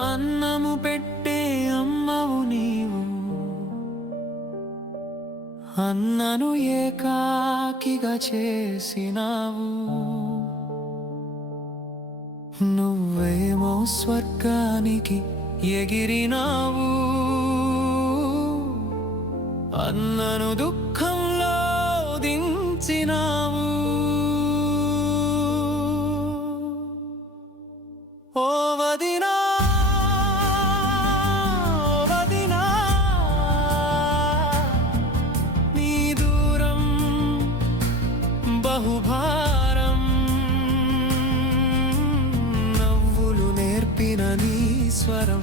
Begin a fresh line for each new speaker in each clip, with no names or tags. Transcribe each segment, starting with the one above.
అన్నము పెట్టే అమ్మవు నీవు. అన్నను ఏకాకిగా చేసినావు. నువ్వేమో స్వర్గానికి ఎగిరినావు. అన్నను దుఃఖం స్వరం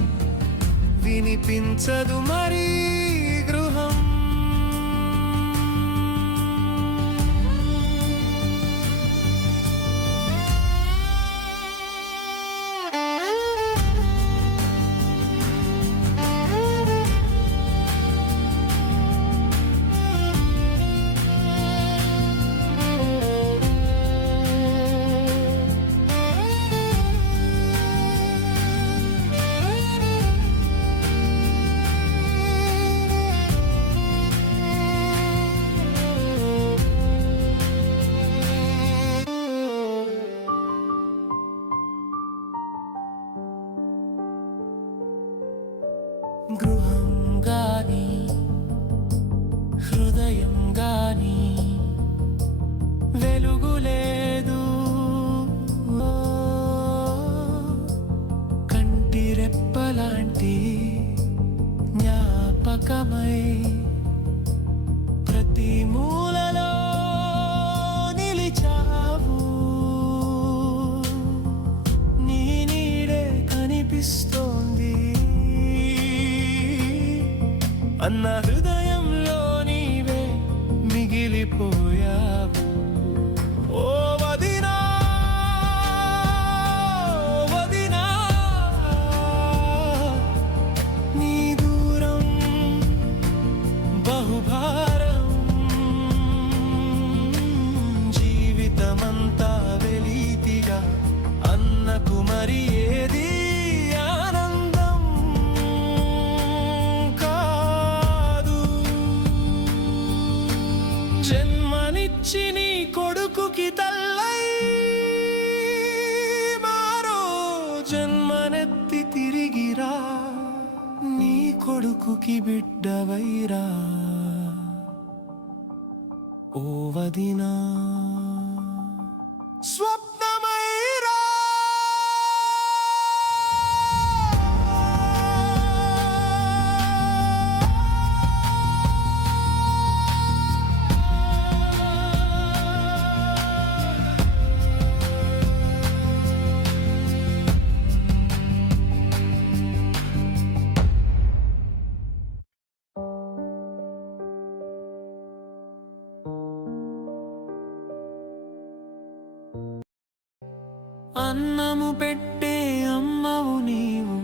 వినిపించదు మరీ. గృహం గాని హృదయం గాని వెలుగు లేదు. కంటి రెప్పలాంటి జ్ఞాపకమై అన్న హృదయంలో నీవే మిగిలిపోయి కొడుకుకి తల్లై మారో జన్మనెత్తి తిరిగిరా. నీ కొడుకుకి బిడ్డవైరా. ఓ వదినా. స్వప్ అన్నము పెట్టే అమ్మవు నీవు.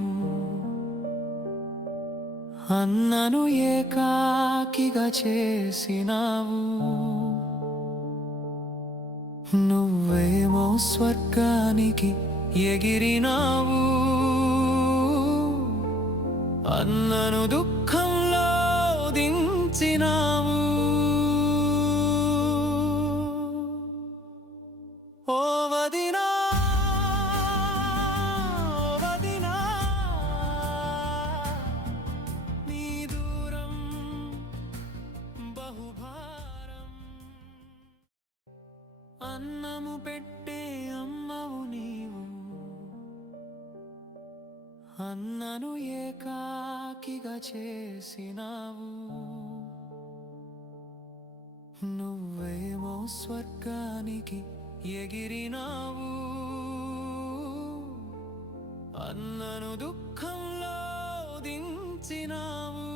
అన్నను ఏకాకిగా చేసినావు. నువ్వేమో స్వర్గానికి ఎగిరినావు. అన్నను దుఃఖ అన్నము పెట్టే అమ్మవు నీవు. అన్నను ఏకాకిగా చేసినావు. నువ్వేమో స్వర్గానికి ఎగిరినావు. అన్నను దుఃఖంలో దించినావు.